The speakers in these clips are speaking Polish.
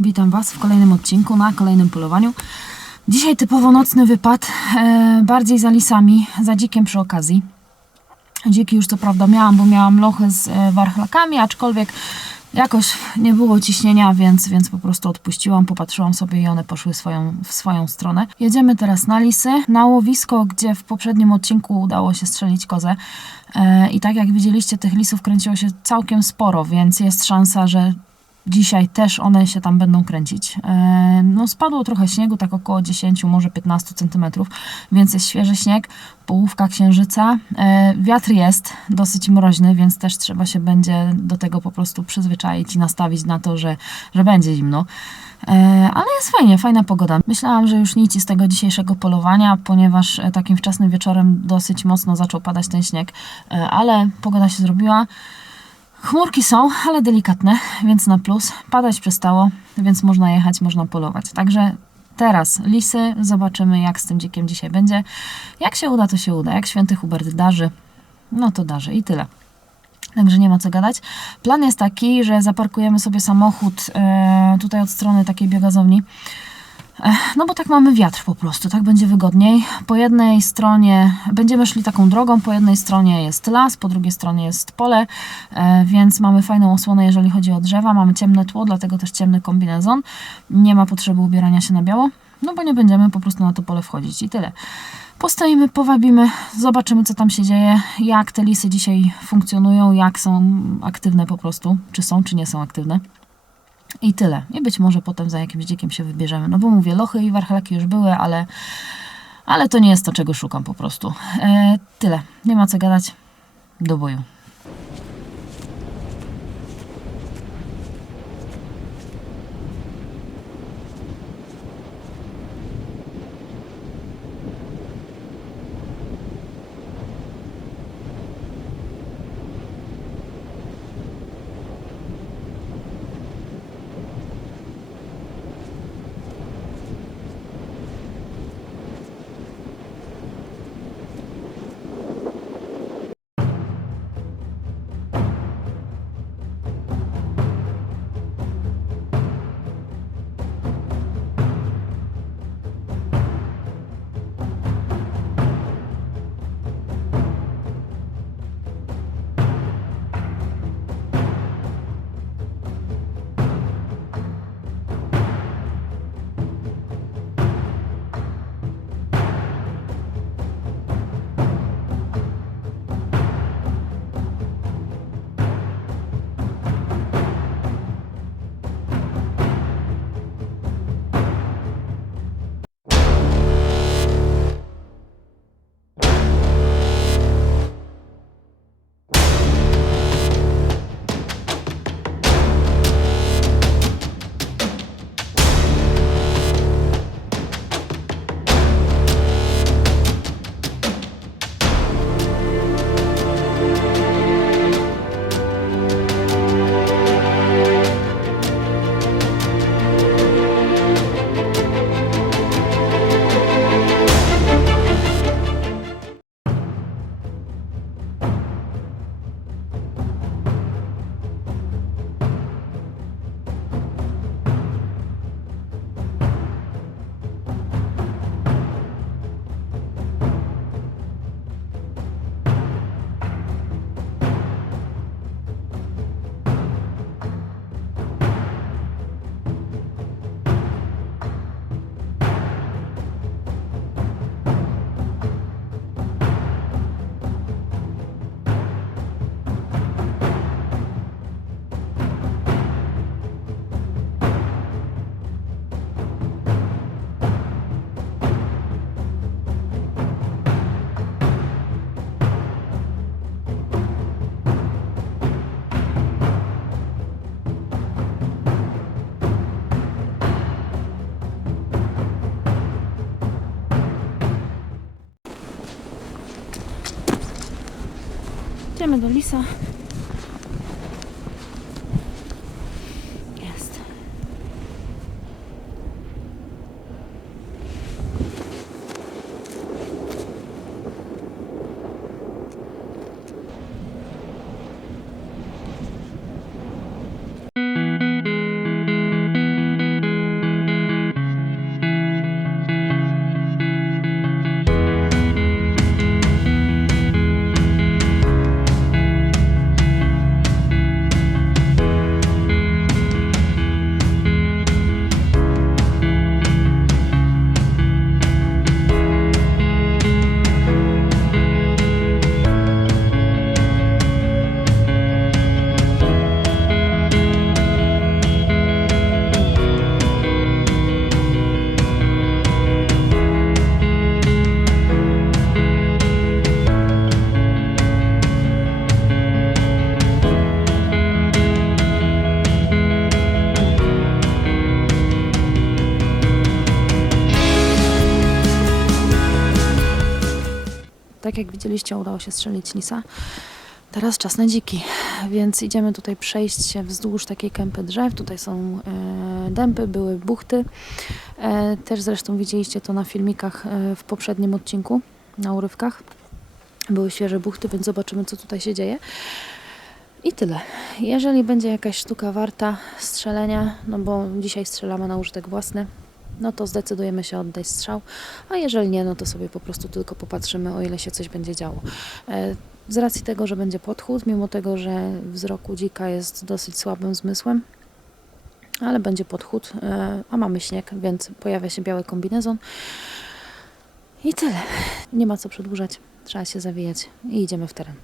Witam Was w kolejnym odcinku na kolejnym polowaniu. Dzisiaj typowo nocny wypad, e, bardziej za lisami, za dzikiem przy okazji. Dziki już co prawda miałam, bo miałam lochy z e, warchlakami, aczkolwiek jakoś nie było ciśnienia, więc, więc po prostu odpuściłam, popatrzyłam sobie i one poszły swoją, w swoją stronę. Jedziemy teraz na lisy, na łowisko, gdzie w poprzednim odcinku udało się strzelić kozę. E, I tak jak widzieliście, tych lisów kręciło się całkiem sporo, więc jest szansa, że Dzisiaj też one się tam będą kręcić. E, No, spadło trochę śniegu, tak około 10, może 15 cm, więc jest świeży śnieg, połówka księżyca. E, Wiatr jest dosyć mroźny, więc też trzeba się będzie do tego po prostu przyzwyczaić i nastawić na to, że, że będzie zimno. E, Ale jest fajnie, fajna pogoda. Myślałam, że już nic z tego dzisiejszego polowania, ponieważ takim wczesnym wieczorem dosyć mocno zaczął padać ten śnieg, ale pogoda się zrobiła. Chmurki są, ale delikatne, więc na plus. Padać przestało, więc można jechać, można polować. Także teraz lisy, zobaczymy jak z tym dzikiem dzisiaj będzie. Jak się uda, to się uda. Jak święty Hubert darzy, no to darzy i tyle. Także nie ma co gadać. Plan jest taki, że zaparkujemy sobie samochód e, tutaj od strony takiej biogazowni. No bo tak mamy wiatr po prostu, tak będzie wygodniej. Po jednej stronie będziemy szli taką drogą, po jednej stronie jest las, po drugiej stronie jest pole, e, więc mamy fajną osłonę, jeżeli chodzi o drzewa. Mamy ciemne tło, dlatego też ciemny kombinezon. Nie ma potrzeby ubierania się na biało, no bo nie będziemy po prostu na to pole wchodzić i tyle. Postoimy, powabimy, zobaczymy co tam się dzieje, jak te lisy dzisiaj funkcjonują, jak są aktywne po prostu, czy są, czy nie są aktywne. I tyle. I być może potem za jakimś dzikiem się wybierzemy. No bo mówię, lochy i warchlaki już były, ale, ale to nie jest to, czego szukam po prostu. E, tyle. Nie ma co gadać. Do boju. Do lisa. Tak jak widzieliście, udało się strzelić lisa. Teraz czas na dziki, więc idziemy tutaj przejść się wzdłuż takiej kępy drzew. Tutaj są e, dęby, były buchty. E, też zresztą widzieliście to na filmikach e, w poprzednim odcinku, na urywkach. Były świeże buchty, więc zobaczymy, co tutaj się dzieje. I tyle. Jeżeli będzie jakaś sztuka warta strzelenia, no bo dzisiaj strzelamy na użytek własny, no to zdecydujemy się oddać strzał, a jeżeli nie, no to sobie po prostu tylko popatrzymy, o ile się coś będzie działo. E, Z racji tego, że będzie podchód, mimo tego, że wzrok u dzika jest dosyć słabym zmysłem, ale będzie podchód, e, a mamy śnieg, więc pojawia się biały kombinezon. I tyle. Nie ma co przedłużać. Trzeba się zawijać i idziemy w teren.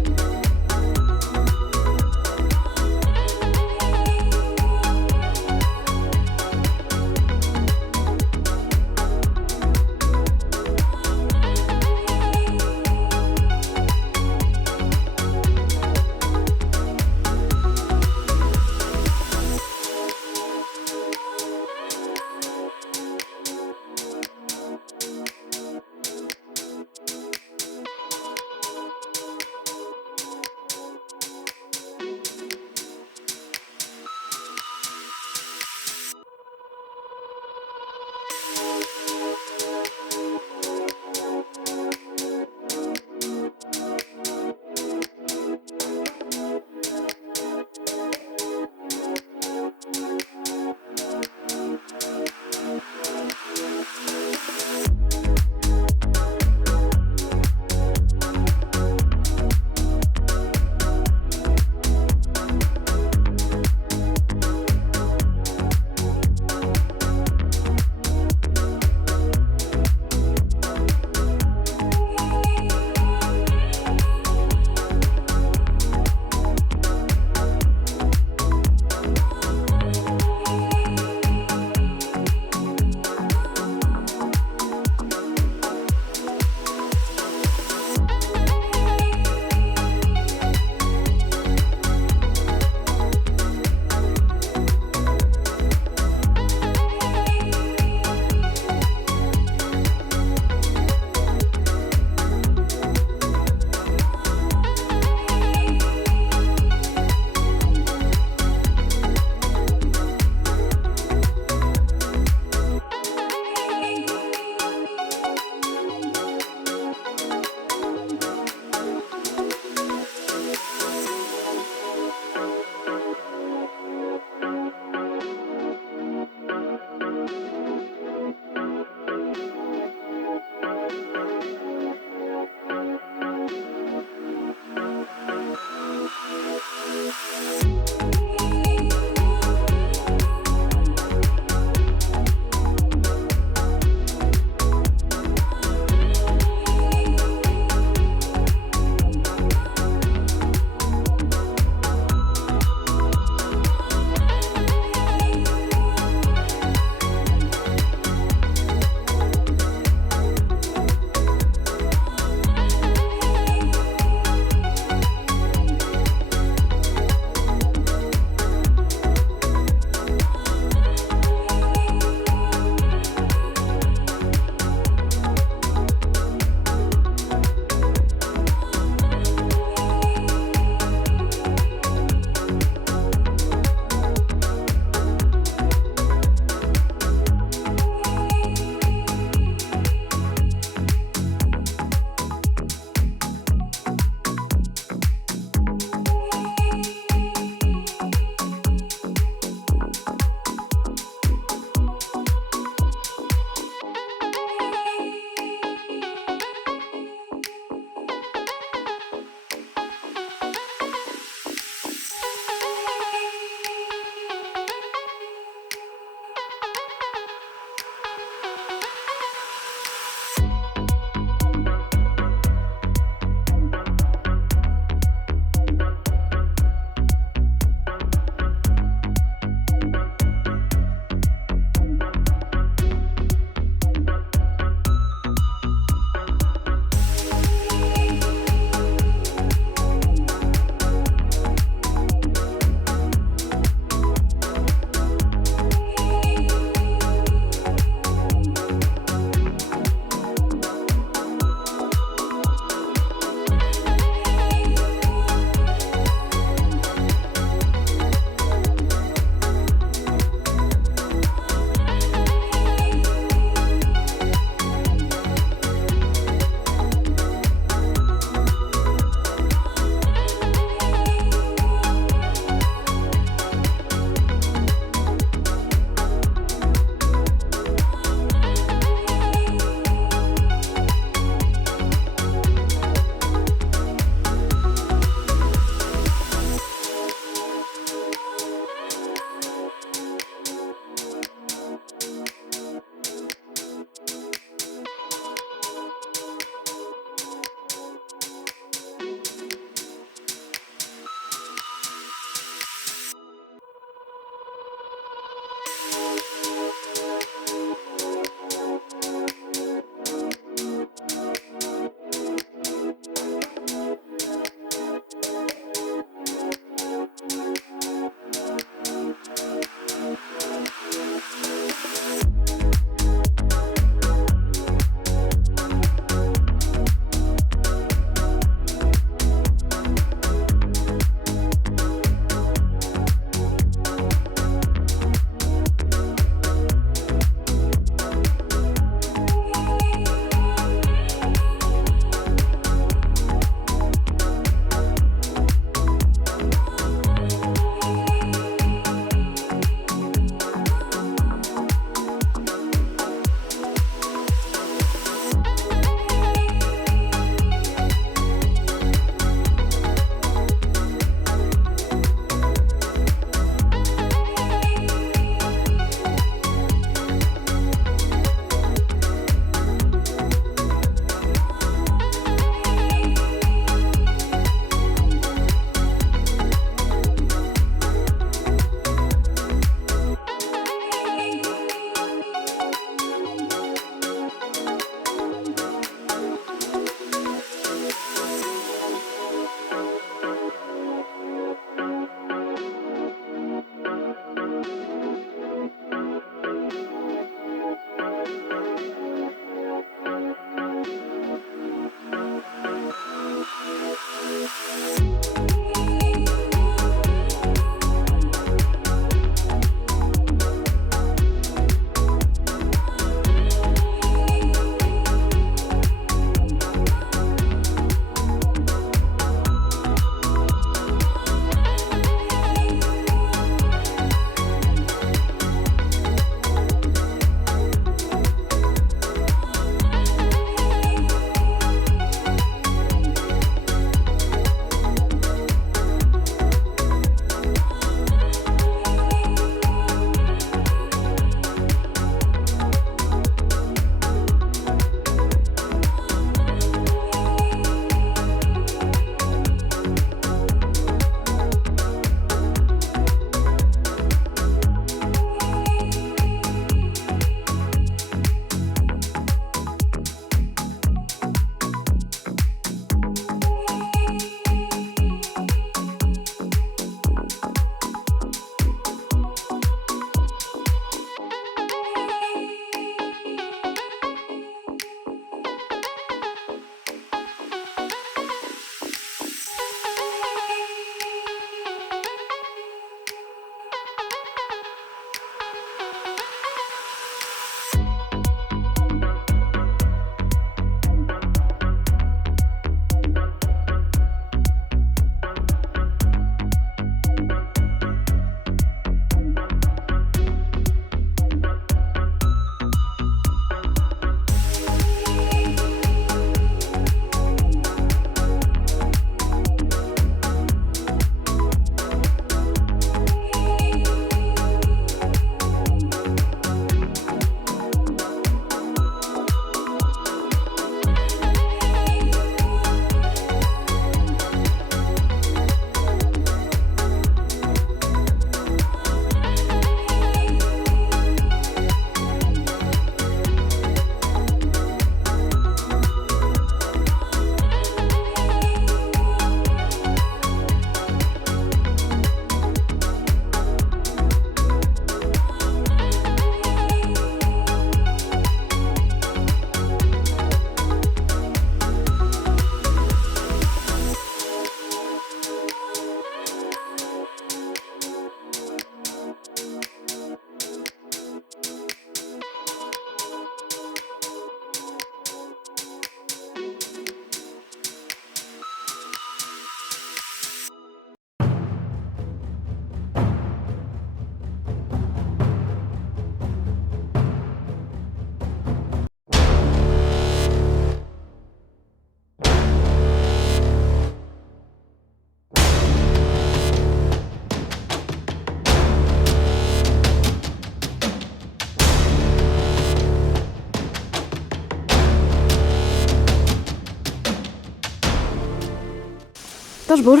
Tożbór.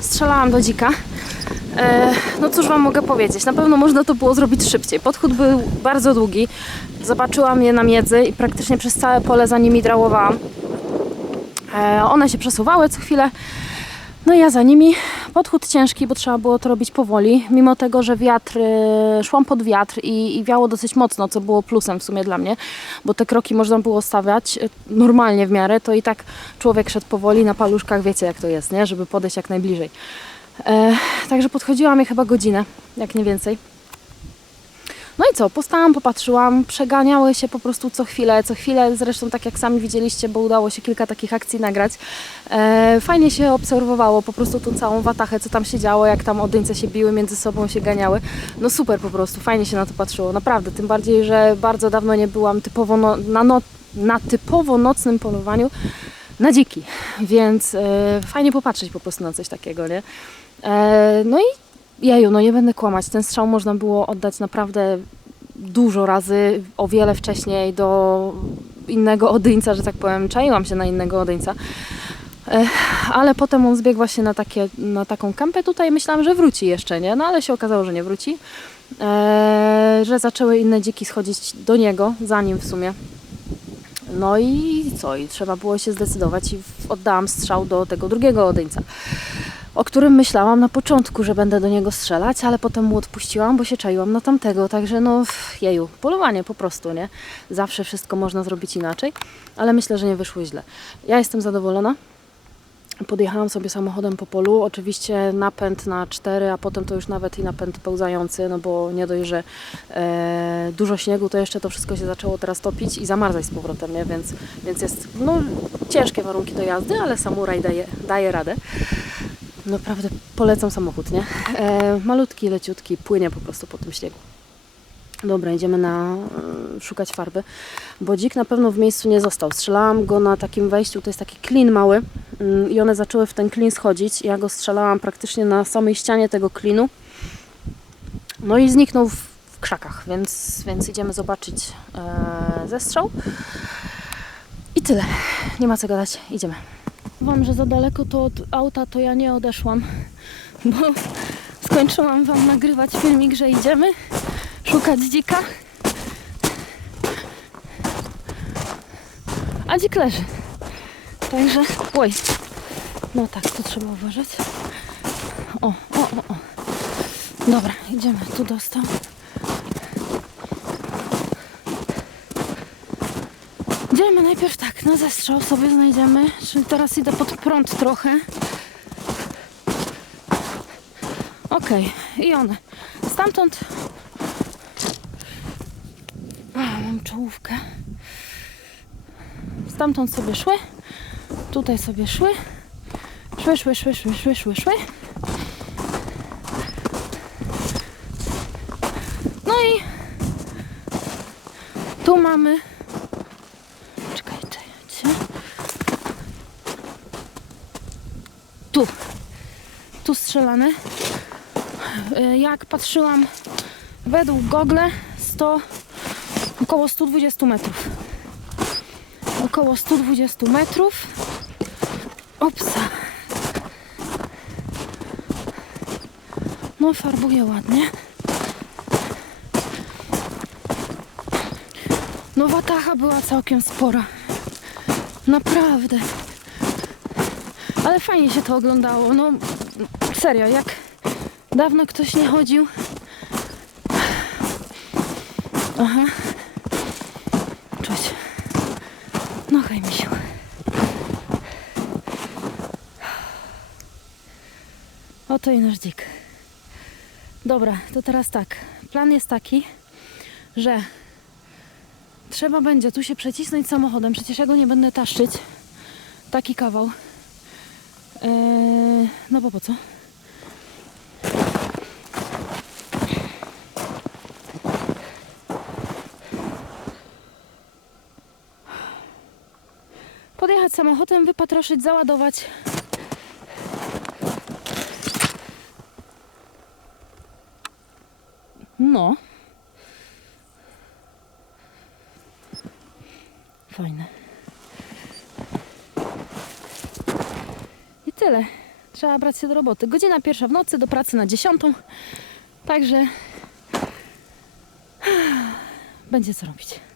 Strzelałam do dzika. E, no cóż wam mogę powiedzieć, na pewno można to było zrobić szybciej. Podchód był bardzo długi. Zobaczyłam je na miedzy i praktycznie przez całe pole za nimi drałowałam. E, one się przesuwały co chwilę. No ja za nimi. Podchód ciężki, bo trzeba było to robić powoli. Mimo tego, że wiatr, e, szłam pod wiatr i, i wiało dosyć mocno, co było plusem w sumie dla mnie, bo te kroki można było stawiać e, normalnie w miarę, to i tak człowiek szedł powoli na paluszkach, wiecie jak to jest, nie? Żeby podejść jak najbliżej. E, także podchodziłam je chyba godzinę, jak nie więcej. No i co, postałam, popatrzyłam, przeganiały się po prostu co chwilę, co chwilę, zresztą tak jak sami widzieliście, bo udało się kilka takich akcji nagrać. E, fajnie się obserwowało po prostu tą całą watachę, co tam się działo, jak tam odyńce się biły, między sobą się ganiały. No super po prostu, fajnie się na to patrzyło, naprawdę, tym bardziej, że bardzo dawno nie byłam typowo no, na, no, na typowo nocnym polowaniu na dziki, więc e, fajnie popatrzeć po prostu na coś takiego, nie? E, no i jeju, no nie będę kłamać, ten strzał można było oddać naprawdę dużo razy, o wiele wcześniej do innego odyńca, że tak powiem, czaiłam się na innego odyńca. Ale potem on zbiegł właśnie na, takie, na taką kampę tutaj. Myślałam, że wróci jeszcze, nie? No ale się okazało, że nie wróci. E, że zaczęły inne dziki schodzić do niego, za nim w sumie. No i co? I trzeba było się zdecydować i oddałam strzał do tego drugiego odyńca, o którym myślałam na początku, że będę do niego strzelać, ale potem mu odpuściłam, bo się czaiłam na tamtego. Także no, jeju, polowanie po prostu, nie? Zawsze wszystko można zrobić inaczej, ale myślę, że nie wyszło źle. Ja jestem zadowolona. Podjechałam sobie samochodem po polu, oczywiście napęd na cztery, a potem to już nawet i napęd pełzający, no bo nie dość, że e, dużo śniegu, to jeszcze to wszystko się zaczęło teraz topić i zamarzać z powrotem, nie? Więc, więc jest no, ciężkie warunki do jazdy, ale samuraj daje, daje radę. Naprawdę polecam samochód, nie? E, malutki, leciutki, płynie po prostu po tym śniegu. Dobra, idziemy na e, szukać farby, bo dzik na pewno w miejscu nie został. Strzelałam go na takim wejściu, to jest taki klin mały mm, i one zaczęły w ten klin schodzić. Ja go strzelałam praktycznie na samej ścianie tego klinu. No i zniknął w, w krzakach, więc, więc idziemy zobaczyć e, zestrzał. I tyle. Nie ma co gadać, idziemy. Wam, że za daleko to od auta to ja nie odeszłam, bo skończyłam Wam nagrywać filmik, że idziemy szukać dzika. A dzik leży. Także, oj, no tak, tu trzeba uważać. O, o, o, o. Dobra, idziemy, tu dostał. Idziemy najpierw tak, na zestrzał sobie znajdziemy, czyli teraz idę pod prąd trochę. Okej, i one. Stamtąd... A, mam czołówkę. Stamtąd sobie szły. Tutaj sobie szły. Szły, szły, szły, szły, szły, szły, szły. No i tu mamy Czekajcie. Tu. Tu E, Jak patrzyłam według Google 100 około 120 metrów. Około 120 metrów. Opsa. No farbuje ładnie. No watacha była całkiem spora. Naprawdę. Ale fajnie się to oglądało. No serio, jak dawno ktoś nie chodził. Aha. Czuć. No hej misiu. Oto i nasz dzik. Dobra, to teraz tak. Plan jest taki, że Trzeba będzie tu się przecisnąć samochodem, przecież ja go nie będę taszczyć. Taki kawał. Eee, no bo po co? Samochodem, wypatroszyć, załadować. No. Fajne. I tyle. trzeba brać się do roboty. Godzina pierwsza w nocy, do pracy na dziesiątą. Także będzie co robić.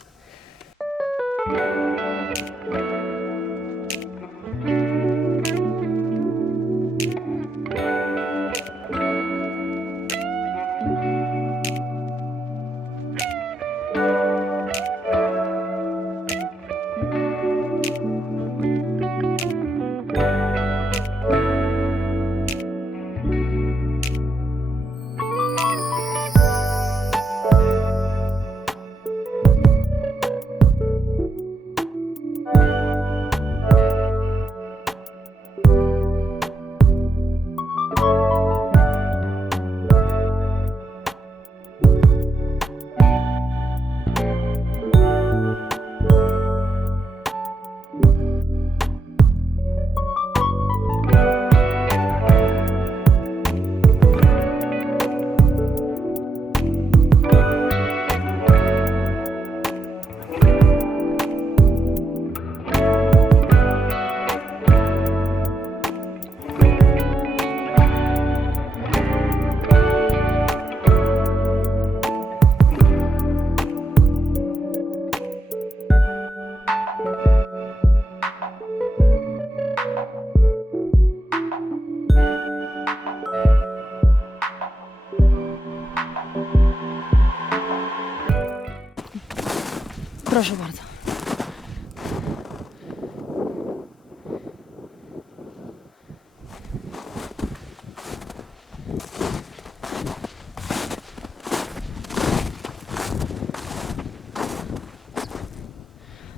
Proszę bardzo.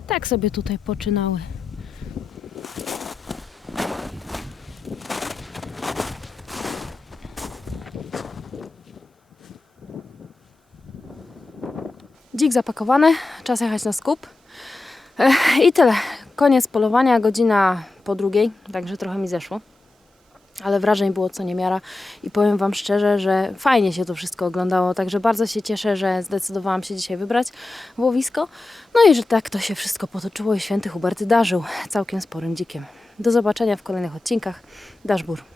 Tak sobie tutaj poczynały. Dzik zapakowany, czas jechać na skup. Ech, I tyle. Koniec polowania, godzina po drugiej, także trochę mi zeszło. Ale wrażeń było co niemiara i powiem Wam szczerze, że fajnie się to wszystko oglądało, także bardzo się cieszę, że zdecydowałam się dzisiaj wybrać w łowisko. No i że tak to się wszystko potoczyło i święty Hubert darzył całkiem sporym dzikiem. Do zobaczenia w kolejnych odcinkach. Daszbur.